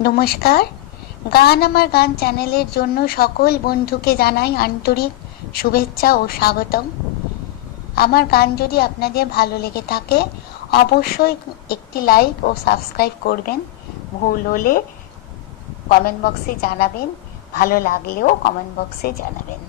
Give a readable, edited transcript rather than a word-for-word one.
নমস্কার। গান আমার গান চ্যানেলের জন্য সকল বন্ধুকে জানাই আন্তরিক শুভেচ্ছা ও স্বাগতম। আমার গান যদি আপনাদের ভালো লেগে থাকে অবশ্যই একটি লাইক ও সাবস্ক্রাইব করবেন। ভুল হলে কমেন্ট বক্সে জানাবেন, ভালো লাগলেও কমেন্ট বক্সে জানাবেন।